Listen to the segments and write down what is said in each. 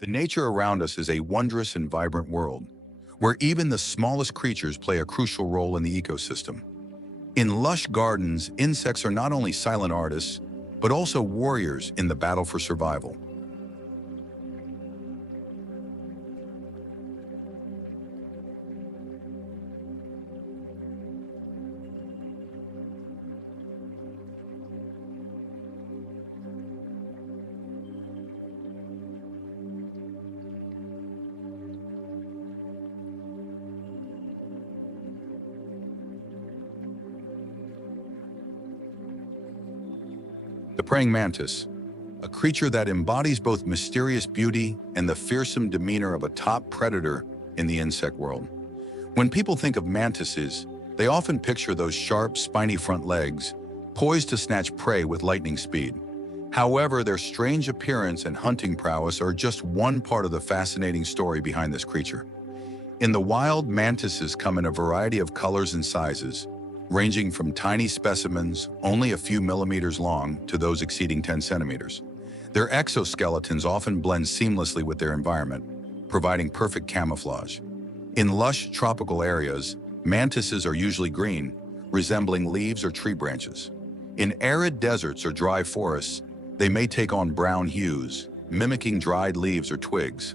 The nature around us is a wondrous and vibrant world, where even the smallest creatures play a crucial role in the ecosystem. In lush gardens, insects are not only silent artists, but also warriors in the battle for survival. The praying mantis, a creature that embodies both mysterious beauty and the fearsome demeanor of a top predator in the insect world. When people think of mantises, they often picture those sharp, spiny front legs, poised to snatch prey with lightning speed. However, their strange appearance and hunting prowess are just one part of the fascinating story behind this creature. In the wild, mantises come in a variety of colors and sizes, ranging from tiny specimens only a few millimeters long to those exceeding 10 centimeters. Their exoskeletons often blend seamlessly with their environment, providing perfect camouflage. In lush tropical areas, mantises are usually green, resembling leaves or tree branches. In arid deserts or dry forests, they may take on brown hues, mimicking dried leaves or twigs.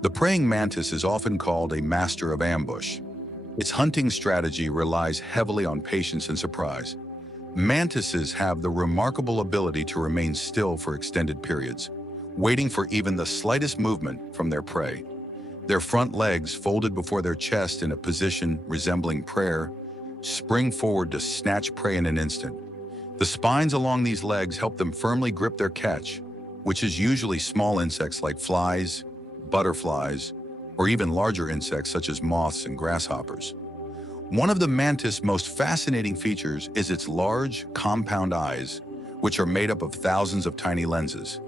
The praying mantis is often called a master of ambush. Its hunting strategy relies heavily on patience and surprise. Mantises have the remarkable ability to remain still for extended periods, waiting for even the slightest movement from their prey. Their front legs, folded before their chest in a position resembling prayer, spring forward to snatch prey in an instant. The spines along these legs help them firmly grip their catch, which is usually small insects like flies, butterflies, or even larger insects such as moths and grasshoppers. One of the mantis' most fascinating features is its large, compound eyes, which are made up of thousands of tiny lenses.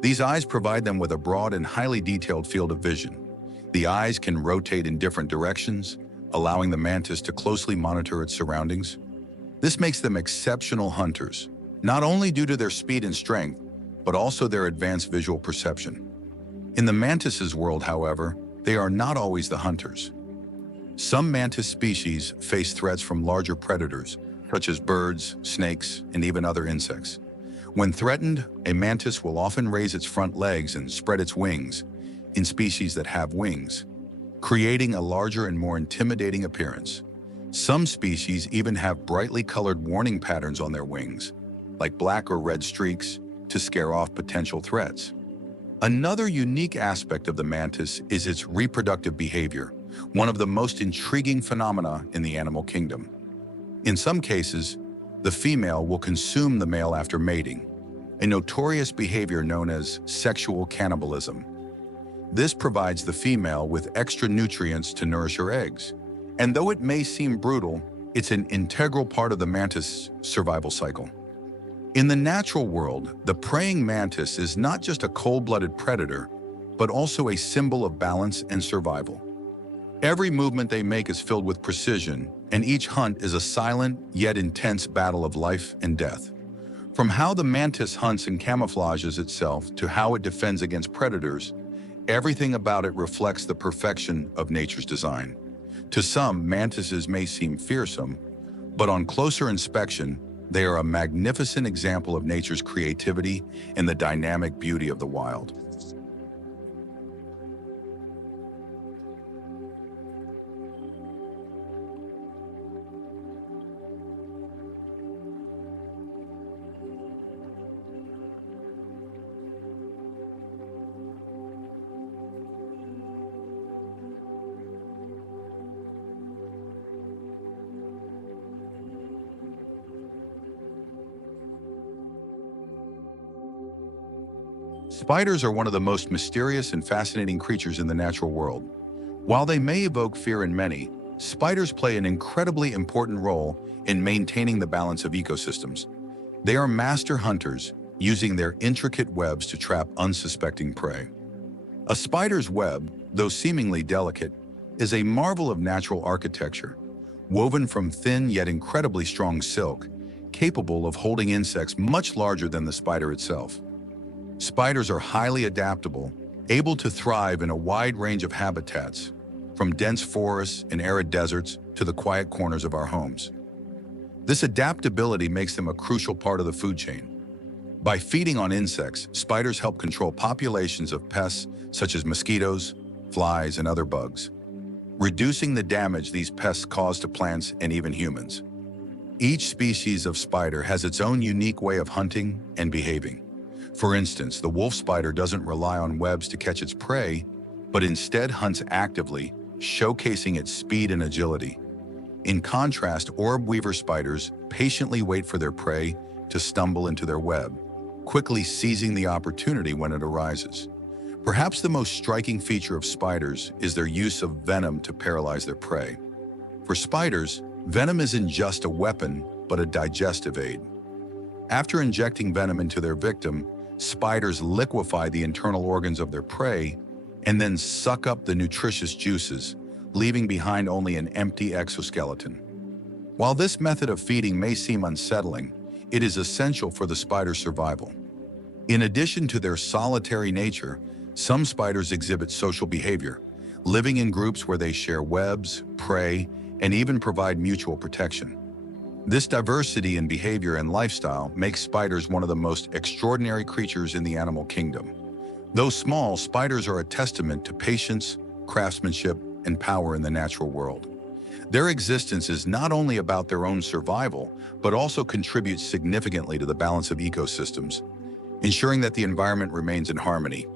These eyes provide them with a broad and highly detailed field of vision. The eyes can rotate in different directions, allowing the mantis to closely monitor its surroundings. This makes them exceptional hunters, not only due to their speed and strength, but also their advanced visual perception. In the mantis's world, however, they are not always the hunters. Some mantis species face threats from larger predators, such as birds, snakes, and even other insects. When threatened, a mantis will often raise its front legs and spread its wings, in species that have wings, creating a larger and more intimidating appearance. Some species even have brightly colored warning patterns on their wings, like black or red streaks, to scare off potential threats. Another unique aspect of the mantis is its reproductive behavior, one of the most intriguing phenomena in the animal kingdom. In some cases, the female will consume the male after mating, a notorious behavior known as sexual cannibalism. This provides the female with extra nutrients to nourish her eggs. And though it may seem brutal, it's an integral part of the mantis' survival cycle. In the natural world, the praying mantis is not just a cold-blooded predator, but also a symbol of balance and survival. Every movement they make is filled with precision, and each hunt is a silent yet intense battle of life and death. From how the mantis hunts and camouflages itself to how it defends against predators, everything about it reflects the perfection of nature's design. To some, mantises may seem fearsome, but on closer inspection, they are a magnificent example of nature's creativity and the dynamic beauty of the wild. Spiders are one of the most mysterious and fascinating creatures in the natural world. While they may evoke fear in many, spiders play an incredibly important role in maintaining the balance of ecosystems. They are master hunters, using their intricate webs to trap unsuspecting prey. A spider's web, though seemingly delicate, is a marvel of natural architecture, woven from thin yet incredibly strong silk, capable of holding insects much larger than the spider itself. Spiders are highly adaptable able to thrive in a wide range of habitats, from dense forests and arid deserts to the quiet corners of our homes. This adaptability makes them a crucial part of the food chain. By feeding on insects, spiders help control populations of pests such as mosquitoes, flies, and other bugs, reducing the damage these pests cause to plants and even humans. Each species of spider has its own unique way of hunting and behaving. For instance, the wolf spider doesn't rely on webs to catch its prey, but instead hunts actively, showcasing its speed and agility. In contrast, orb weaver spiders patiently wait for their prey to stumble into their web, quickly seizing the opportunity when it arises. Perhaps the most striking feature of spiders is their use of venom to paralyze their prey. For spiders, venom isn't just a weapon, but a digestive aid. After injecting venom into their victim, spiders liquefy the internal organs of their prey and then suck up the nutritious juices, leaving behind only an empty exoskeleton. While this method of feeding may seem unsettling, it is essential for the spider's survival. In addition to their solitary nature, some spiders exhibit social behavior, living in groups where they share webs, prey, and even provide mutual protection. This diversity in behavior and lifestyle makes spiders one of the most extraordinary creatures in the animal kingdom. Though small, spiders are a testament to patience, craftsmanship, and power in the natural world. Their existence is not only about their own survival, but also contributes significantly to the balance of ecosystems, ensuring that the environment remains in harmony.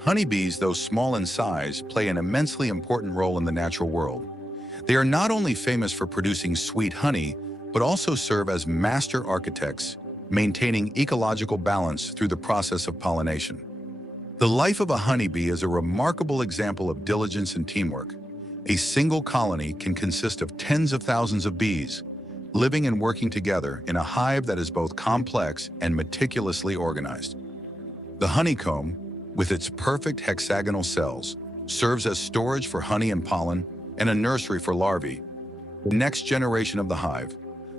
Honeybees, though small in size, play an immensely important role in the natural world. They are not only famous for producing sweet honey, but also serve as master architects, maintaining ecological balance through the process of pollination. The life of a honeybee is a remarkable example of diligence and teamwork. A single colony can consist of tens of thousands of bees, living and working together in a hive that is both complex and meticulously organized. The honeycomb, with its perfect hexagonal cells, serves as storage for honey and pollen and a nursery for larvae, the next generation of the hive.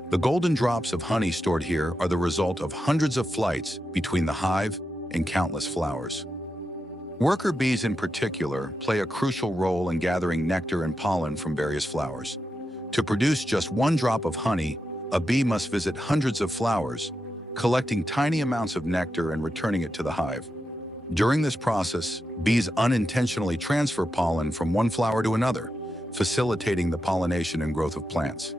The golden drops of honey stored here are the result of hundreds of flights between the hive and countless flowers. Worker bees in particular play a crucial role in gathering nectar and pollen from various flowers. To produce just one drop of honey, a bee must visit hundreds of flowers, collecting tiny amounts of nectar and returning it to the hive. During this process, bees unintentionally transfer pollen from one flower to another, facilitating the pollination and growth of plants.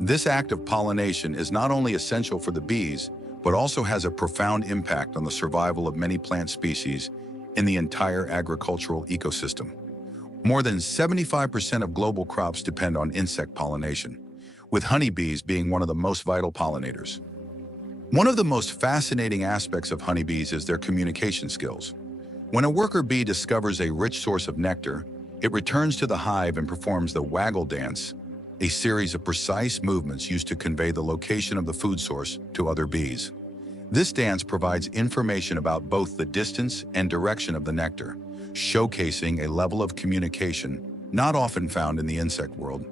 This act of pollination is not only essential for the bees, but also has a profound impact on the survival of many plant species in the entire agricultural ecosystem. More than 75% of global crops depend on insect pollination, with honeybees being one of the most vital pollinators. One of the most fascinating aspects of honeybees is their communication skills. When a worker bee discovers a rich source of nectar, it returns to the hive and performs the waggle dance, a series of precise movements used to convey the location of the food source to other bees. This dance provides information about both the distance and direction of the nectar, showcasing a level of communication not often found in the insect world.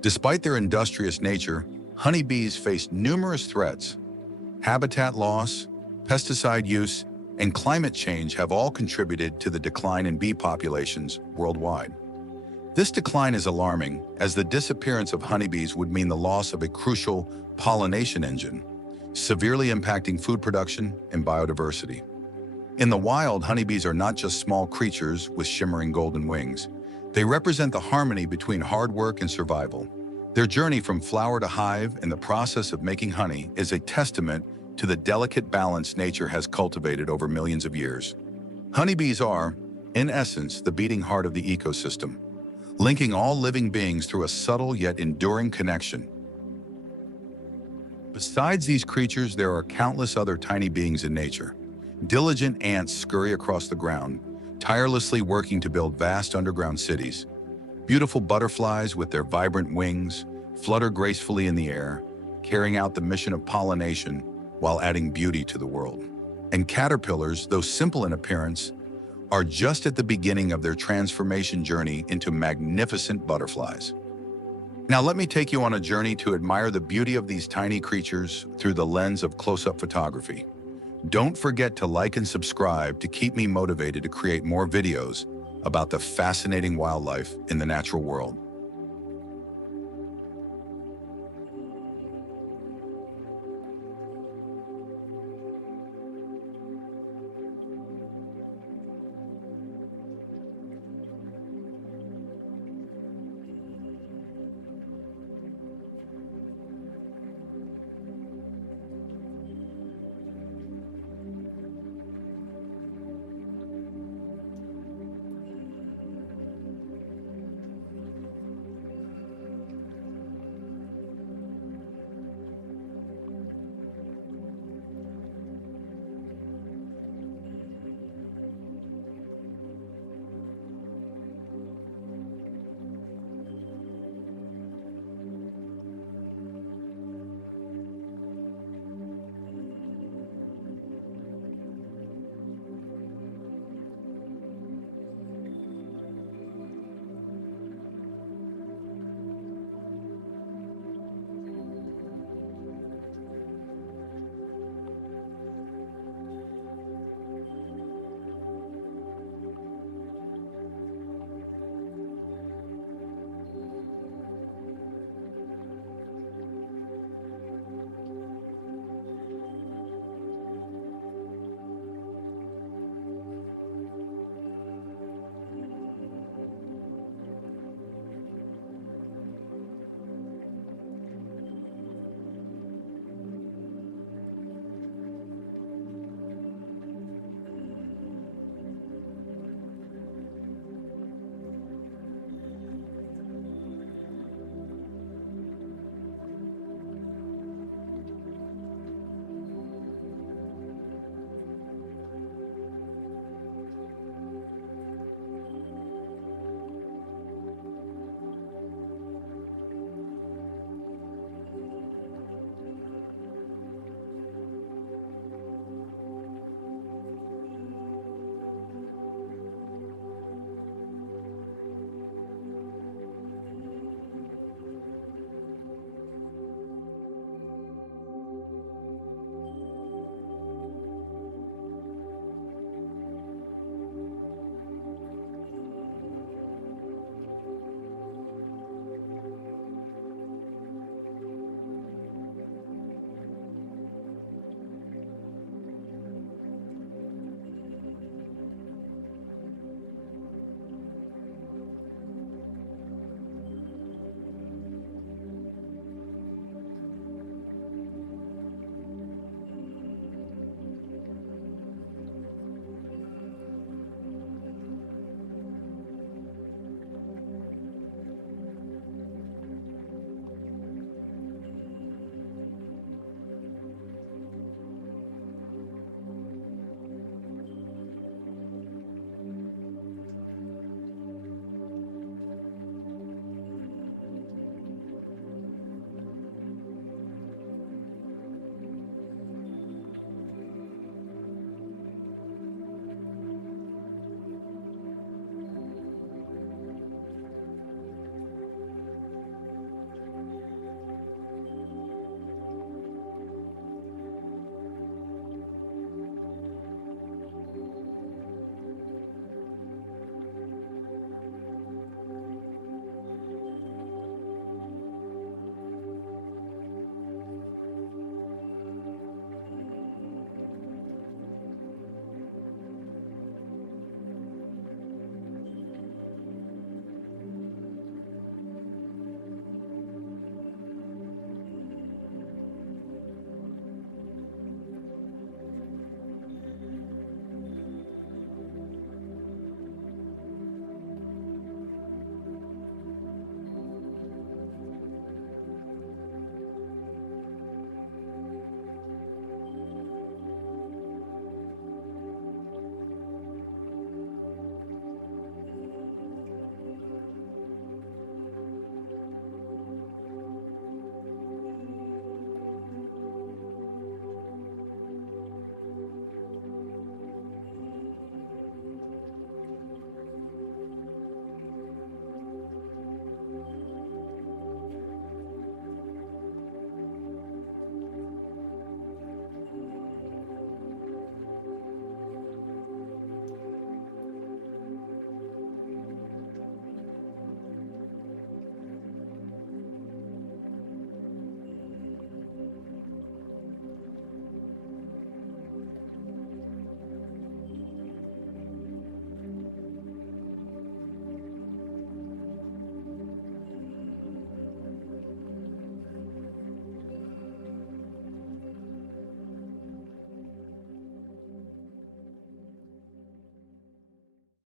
Despite their industrious nature, honeybees face numerous threats. Habitat loss, pesticide use, and climate change have all contributed to the decline in bee populations worldwide. This decline is alarming, as the disappearance of honeybees would mean the loss of a crucial pollination engine, severely impacting food production and biodiversity. In the wild, honeybees are not just small creatures with shimmering golden wings. They represent the harmony between hard work and survival. Their journey from flower to hive and the process of making honey is a testament to the delicate balance nature has cultivated over millions of years. Honeybees are, in essence, the beating heart of the ecosystem, linking all living beings through a subtle yet enduring connection. Besides these creatures, there are countless other tiny beings in nature. Diligent ants scurry across the ground, tirelessly working to build vast underground cities. Beautiful butterflies with their vibrant wings flutter gracefully in the air, carrying out the mission of pollination while adding beauty to the world. And caterpillars, though simple in appearance, are just at the beginning of their transformation journey into magnificent butterflies. Now let me take you on a journey to admire the beauty of these tiny creatures through the lens of close-up photography. Don't forget to like and subscribe to keep me motivated to create more videos about the fascinating wildlife in the natural world.